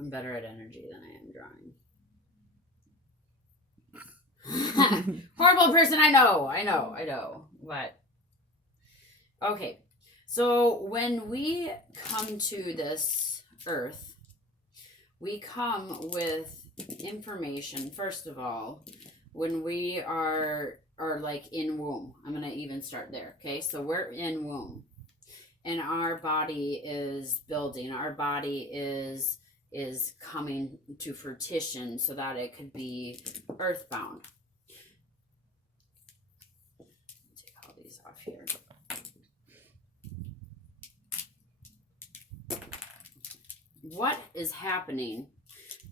I'm better at energy than I am drawing. Horrible person, I know. But okay. So when we come to this earth, we come with information. First of all, when we are like in womb. I'm gonna even start there. Okay, so we're in womb, and our body is building. Our body is coming to fruition so that it could be earthbound. Take all these off here. What is happening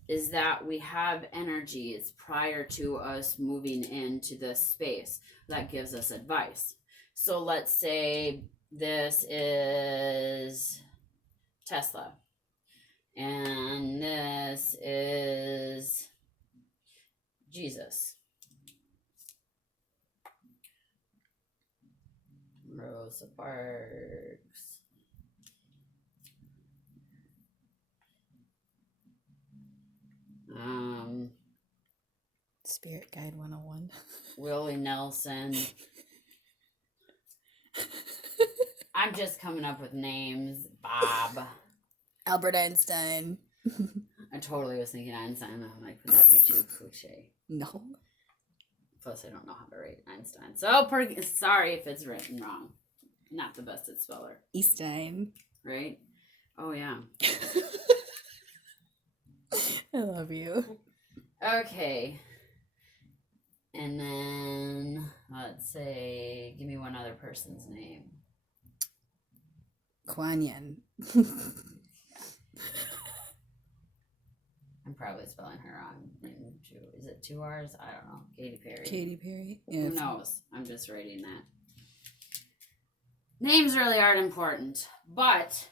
is that we have energies prior to us moving into this space that gives us advice. So let's say this is Tesla, and this is Jesus. Rosa Parks. Spirit Guide 101. Willie Nelson. I'm just coming up with names. Bob. Albert Einstein. I totally was thinking Einstein. I'm like, would that be too cliche? No. Plus, I don't know how to write Einstein. So, sorry if it's written wrong. Not the best at speller. Einstein. Right? Oh, yeah. I love you. Okay. And then, let's say, give me one other person's name. Kuan Yin. I'm probably spelling her wrong. Is it 2 R's? I don't know. Katy Perry. Katy Perry. Yeah, who knows? I'm just writing that. Names really aren't important. But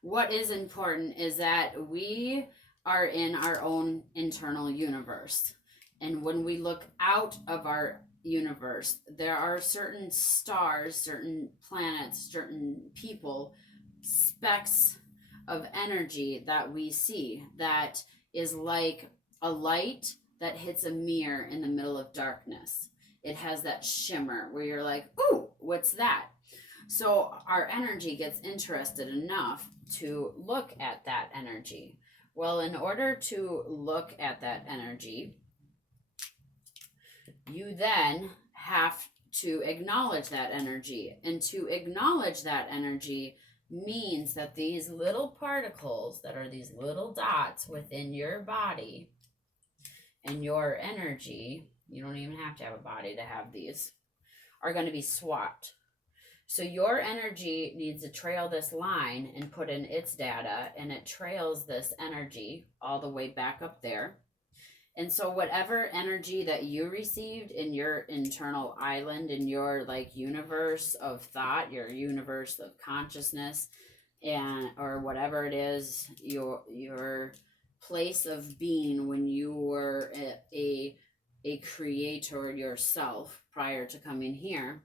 what is important is that we are in our own internal universe. And when we look out of our universe, there are certain stars, certain planets, certain people, specks of energy that we see that is like a light that hits a mirror in the middle of darkness. It has that shimmer where you're like, ooh, what's that? So our energy gets interested enough to look at that energy. Well, in order to look at that energy, you then have to acknowledge that energy. And to acknowledge that energy means that these little particles that are these little dots within your body and your energy, you don't even have to have a body to have these, are going to be swapped. So your energy needs to trail this line and put in its data, and it trails this energy all the way back up there. And so whatever energy that you received in your internal island, in your like universe of thought, your universe of consciousness, and or whatever it is, your place of being when you were a creator yourself prior to coming here,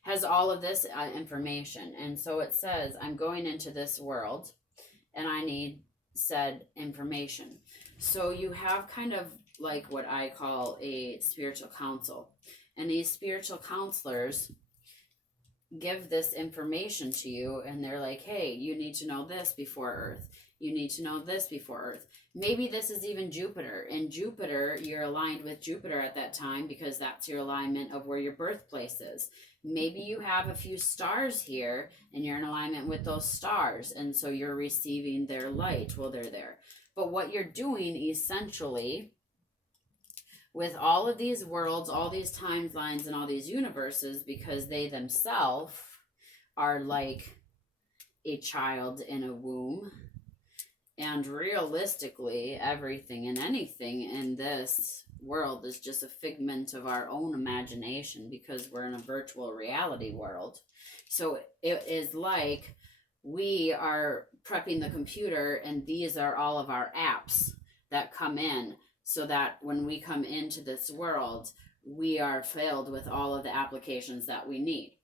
has all of this information. And so it says, I'm going into this world and I need said information. So you have kind of like what I call a spiritual council. And these spiritual counselors give this information to you, and they're like, hey, you need to know this before Earth. You need to know this before Earth. Maybe this is even Jupiter. And Jupiter, you're aligned with Jupiter at that time because that's your alignment of where your birthplace is. Maybe you have a few stars here and you're in alignment with those stars. And so you're receiving their light while they're there. But what you're doing essentially with all of these worlds, all these timelines, and all these universes, because they themselves are like a child in a womb. And realistically, everything and anything in this world is just a figment of our own imagination because we're in a virtual reality world. So it is like we are prepping the computer, and these are all of our apps that come in so that when we come into this world, we are filled with all of the applications that we need.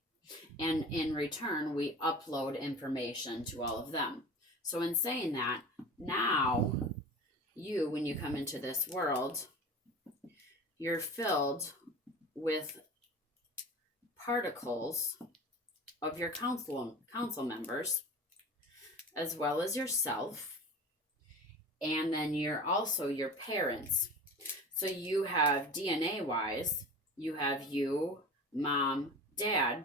And in return, we upload information to all of them. So in saying that, now you, when you come into this world, you're filled with particles of your council members, as well as yourself, and then you're also your parents. So you have DNA wise, you have you, mom, dad,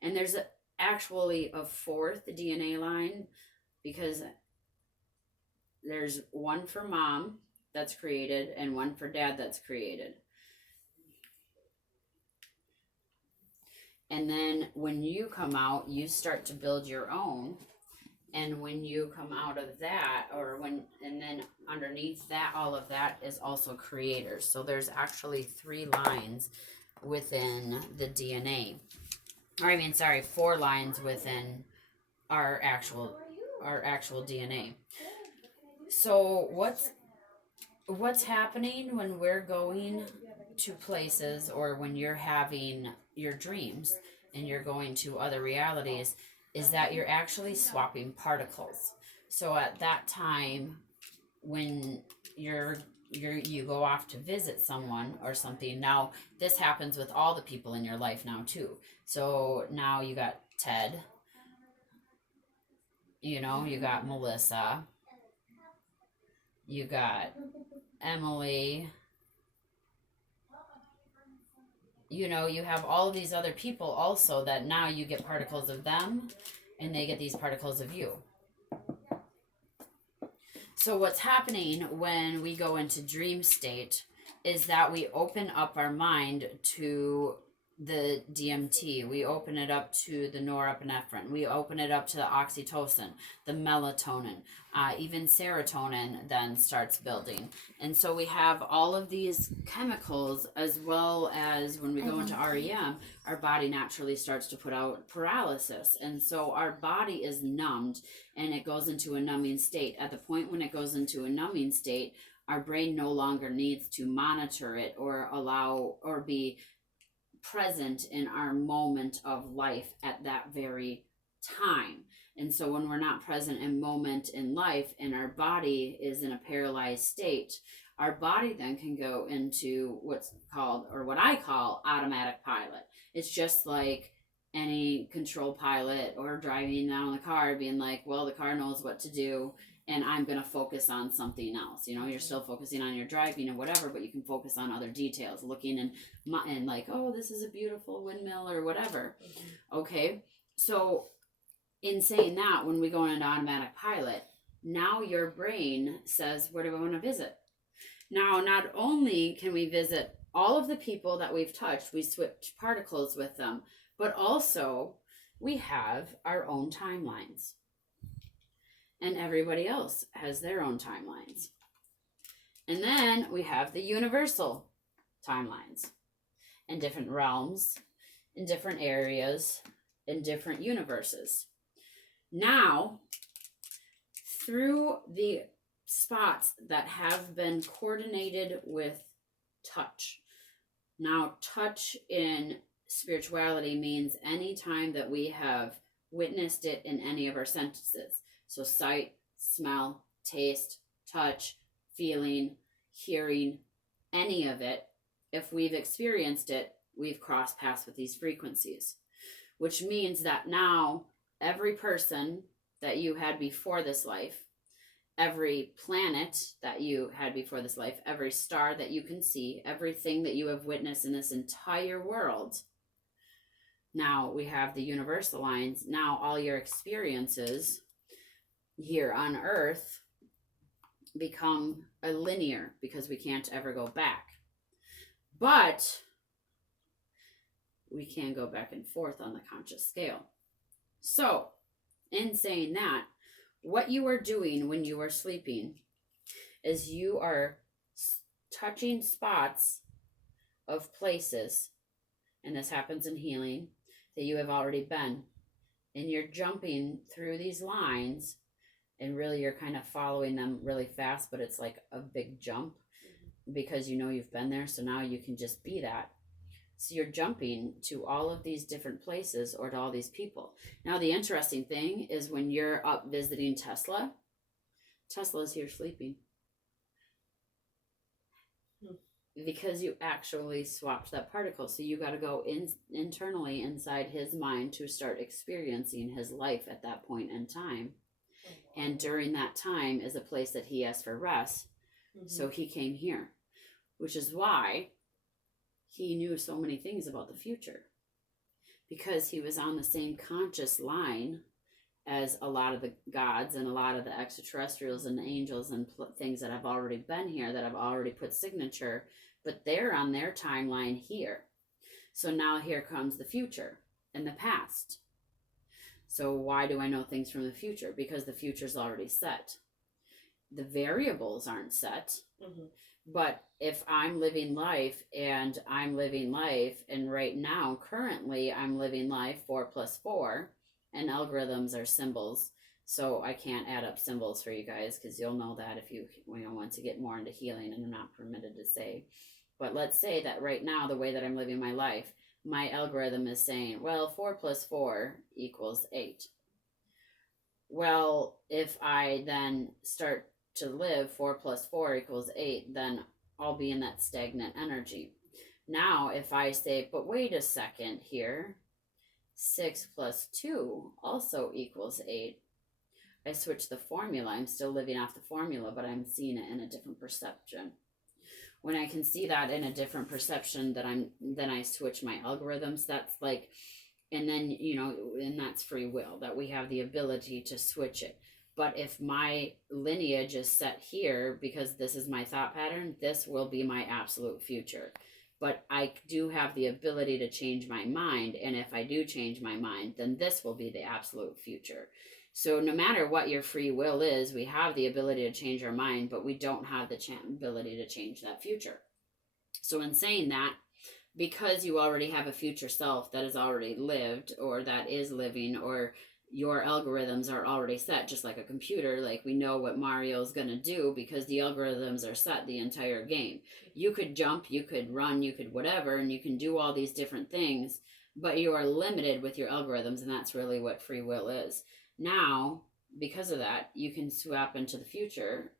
and there's actually a fourth DNA line, because there's one for mom that's created and one for dad that's created. And then when you come out, you start to build your own. And when you come out of that, and then underneath that, all of that is also creators. So there's actually 3 lines within the DNA. Or 4 lines within our actual DNA. So what's happening when we're going to places, or when you're having your dreams and you're going to other realities, is that you're actually swapping particles. So at that time, when you go off to visit someone or something, now this happens with all the people in your life now too. So now you got Ted, you got Melissa, you got Emily, you have all of these other people also, that now you get particles of them and they get these particles of you. So what's happening when we go into dream state is that we open up our mind to the DMT. We open it up to the norepinephrine. We open it up to the oxytocin, the melatonin, even serotonin then starts building. And so we have all of these chemicals, as well as when we go into REM, our body naturally starts to put out paralysis. And so our body is numbed and it goes into a numbing state. At the point when it goes into a numbing state, our brain no longer needs to monitor it or allow or be present in our moment of life at that very time. And so when we're not present in moment in life and our body is in a paralyzed state, our body then can go into what's called, or what I call, automatic pilot. It's just like any control pilot or driving down the car being like, well, the car knows what to do and I'm going to focus on something else. You're still focusing on your driving and whatever, but you can focus on other details, looking and like, oh, this is a beautiful windmill or whatever. Okay. So in saying that, when we go into automatic pilot, now your brain says, where do I want to visit? Now, not only can we visit all of the people that we've touched, we switch particles with them, but also we have our own timelines. And everybody else has their own timelines. And then we have the universal timelines in different realms, in different areas, in different universes. Now, through the spots that have been coordinated with touch. Now, touch in spirituality means any time that we have witnessed it in any of our senses. So sight, smell, taste, touch, feeling, hearing, any of it, if we've experienced it, we've crossed paths with these frequencies, which means that now every person that you had before this life, every planet that you had before this life, every star that you can see, everything that you have witnessed in this entire world, now we have the universal lines. Now all your experiences here on Earth become a linear, because we can't ever go back. But we can go back and forth on the conscious scale. So, in saying that, what you are doing when you are sleeping is you are touching spots of places, and this happens in healing, that you have already been. And you're jumping through these lines, and really you're kind of following them really fast, but it's like a big jump because you've been there. So now you can just be that. So you're jumping to all of these different places or to all these people. Now, the interesting thing is when you're up visiting Tesla, Tesla's here sleeping. Because you actually swapped that particle. So you got to go internally inside his mind to start experiencing his life at that point in time. And during that time is a place that he asked for rest. So he came here, which is why he knew so many things about the future, because he was on the same conscious line as a lot of the gods and a lot of the extraterrestrials and angels and things that have already been here, that have already put signature, but they're on their timeline here. So now here comes the future and the past. So why do I know things from the future? Because the future's already set. The variables aren't set. But if I'm living life and right now, currently, I'm living life 4 plus 4, and algorithms are symbols. So I can't add up symbols for you guys because you'll know that if you want to get more into healing, and I'm not permitted to say. But let's say that right now, the way that I'm living my life, my algorithm is saying, well, 4 plus 4 equals 8. Well, if I then start to live 4 plus 4 equals 8, then I'll be in that stagnant energy. Now, if I say, but wait a second here, 6 plus 2 also equals 8. I switch the formula. I'm still living off the formula, but I'm seeing it in a different perception. When I can see that in a different perception, then I switch my algorithms. That's like, and then, and that's free will, that we have the ability to switch it. But if my lineage is set here, because this is my thought pattern, this will be my absolute future. But I do have the ability to change my mind. And if I do change my mind, then this will be the absolute future. So no matter what your free will is, we have the ability to change our mind, but we don't have the ability to change that future. So in saying that, because you already have a future self that has already lived, or that is living, or your algorithms are already set, just like a computer, like we know what Mario's going to do because the algorithms are set the entire game. You could jump, you could run, you could whatever, and you can do all these different things, but you are limited with your algorithms, and that's really what free will is. Now, because of that, you can swap into the future,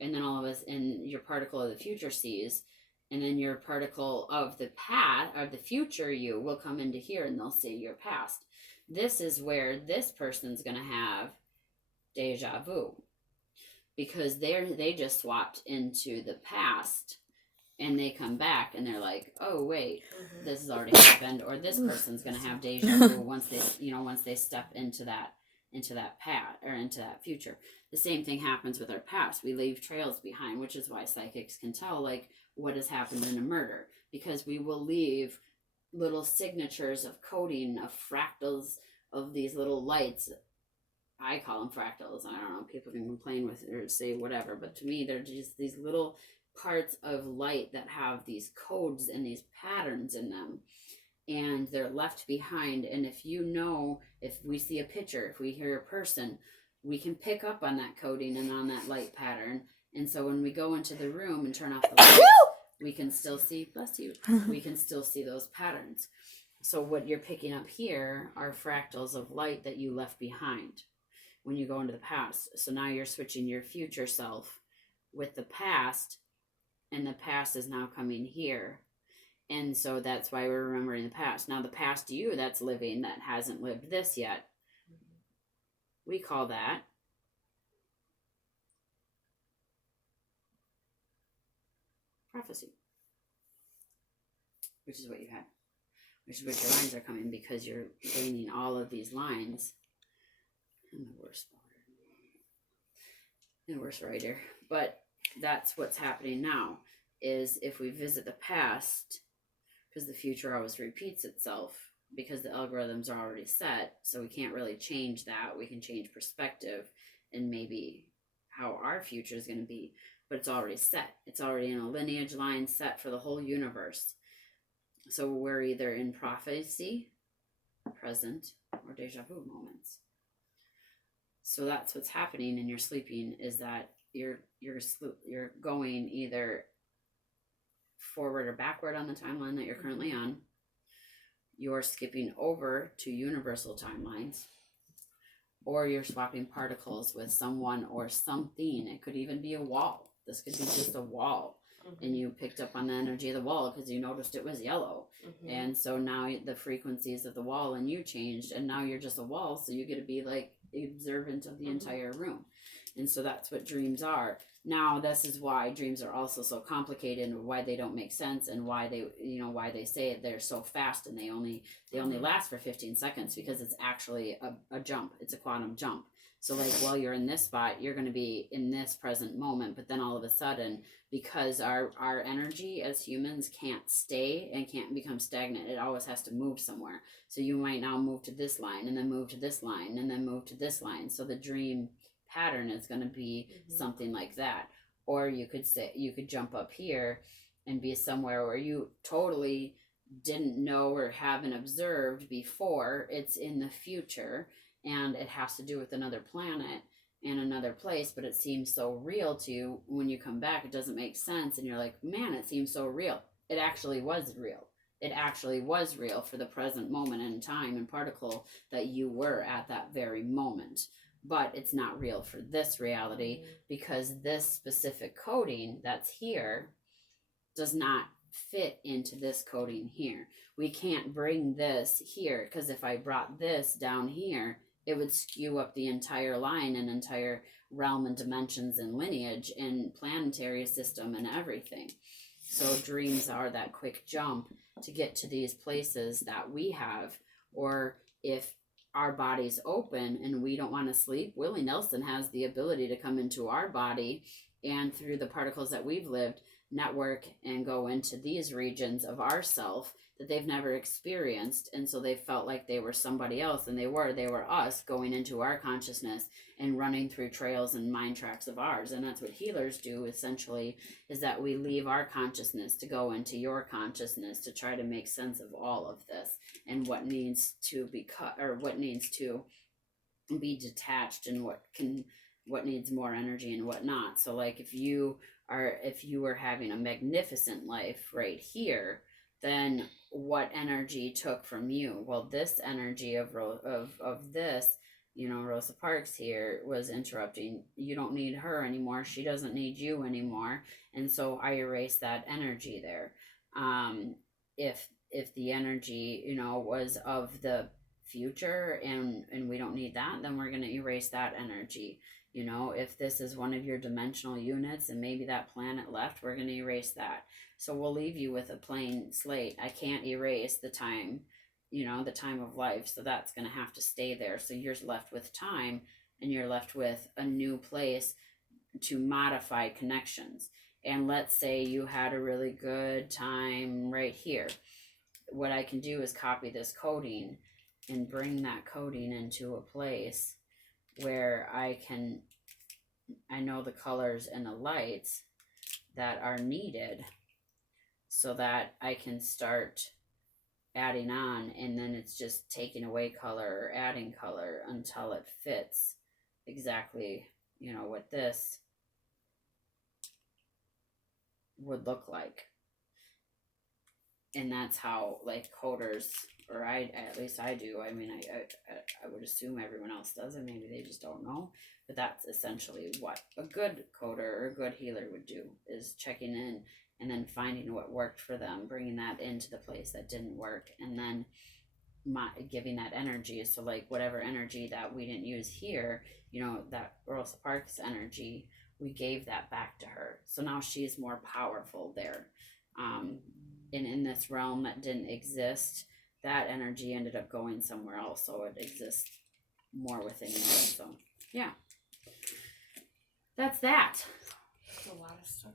and then all of us in your particle of the future sees, and then your particle of the past, or the future you, will come into here and they'll see your past. This is where this person's going to have deja vu, because they just swapped into the past, and they come back and they're like, oh wait, this has already happened. Or this person's going to have deja vu once they step into that path or into that future. The same thing happens with our past. We leave trails behind, which is why psychics can tell like what has happened in a murder, because we will leave little signatures of coding, of fractals, of these little lights. I call them fractals. I don't know, people can complain with or say whatever, but to me they're just these little parts of light that have these codes and these patterns in them, and they're left behind. And if we see a picture, if we hear a person, we can pick up on that coding and on that light pattern. And so when we go into the room and turn off the lights, we can still see, bless you, we can still see those patterns. So what you're picking up here are fractals of light that you left behind when you go into the past. So now you're switching your future self with the past, and the past is now coming here. And so that's why we're remembering the past. Now the past you that's living, that hasn't lived this yet, we call that prophecy, which is what you had, which is what your lines are coming, because you're gaining all of these lines. I'm the worst writer, but that's what's happening now. Is if we visit the past, because the future always repeats itself, because the algorithms are already set, so we can't really change that. We can change perspective and maybe how our future is going to be, but it's already set. It's already in a lineage line set for the whole universe. So we're either in prophecy, present, or deja vu moments. So that's what's happening in your sleeping, is that you're going either forward or backward on the timeline that you're currently on, you're skipping over to universal timelines, or you're swapping particles with someone or something. It could even be a wall. This could be just a wall. And you picked up on the energy of the wall because you noticed it was yellow. And so now the frequencies of the wall and you changed, and now you're just a wall, so you get to be like observant of the entire room. And so that's what dreams are. Now this is why dreams are also so complicated, and why they don't make sense, and why they, you know, why they say they're so fast, and they only last for 15 seconds, because it's actually a jump. It's a quantum jump. So like while you're in this spot, you're going to be in this present moment, but then all of a sudden, because our energy as humans can't stay and can't become stagnant, it always has to move somewhere. So you might now move to this line, and then move to this line, and then move to this line. So the dream pattern is going to be something like that. Or you could jump up here and be somewhere where you totally didn't know or haven't observed before. It's in the future, and it has to do with another planet and another place, but it seems so real to you. When you come back, it doesn't make sense, and you're like, man, it seems so real. It actually was real. It actually was real for the present moment in time and particle that you were at that very moment. But it's not real for this reality, because this specific coding that's here does not fit into this coding here. We can't bring this here, because if I brought this down here, it would skew up the entire line and entire realm and dimensions and lineage and planetary system and everything. So dreams are that quick jump to get to these places that we have. Or if our body's open and we don't want to sleep, Willie Nelson has the ability to come into our body, and through the particles that we've lived, network and go into these regions of ourself that they've never experienced. And so they felt like they were somebody else, and they were us going into our consciousness and running through trails and mind tracks of ours. And that's what healers do essentially, is that we leave our consciousness to go into your consciousness to try to make sense of all of this, and what needs to be cut, or what needs to be detached, and what needs more energy and what not. So like if you were having a magnificent life right here, then what energy took from you? Well, this energy of this, you know, Rosa Parks here was interrupting. You don't need her anymore. She doesn't need you anymore. And so I erased that energy there. If the energy, you know, was of the future, and we don't need that, then we're going to erase that energy. You know, if this is one of your dimensional units and maybe that planet left, we're going to erase that. So we'll leave you with a plain slate. I can't erase the time, you know, the time of life. So that's going to have to stay there. So you're left with time, and you're left with a new place to modify connections. And let's say you had a really good time right here. What I can do is copy this coding and bring that coding into a place where I know the colors and the lights that are needed, so that I can start adding on, and then it's just taking away color or adding color until it fits exactly, you know, what this would look like. And that's how, like, coders, or at least I do. I mean, I would assume everyone else does, and maybe they just don't know. But that's essentially what a good coder or a good healer would do, is checking in and then finding what worked for them, bringing that into the place that didn't work, and then giving that energy. So like whatever energy that we didn't use here, you know, that Rosa Parks energy, we gave that back to her. So now she's more powerful there. And in this realm that didn't exist, that energy ended up going somewhere else, so it exists more within you. So yeah, that's that. A lot of stuff.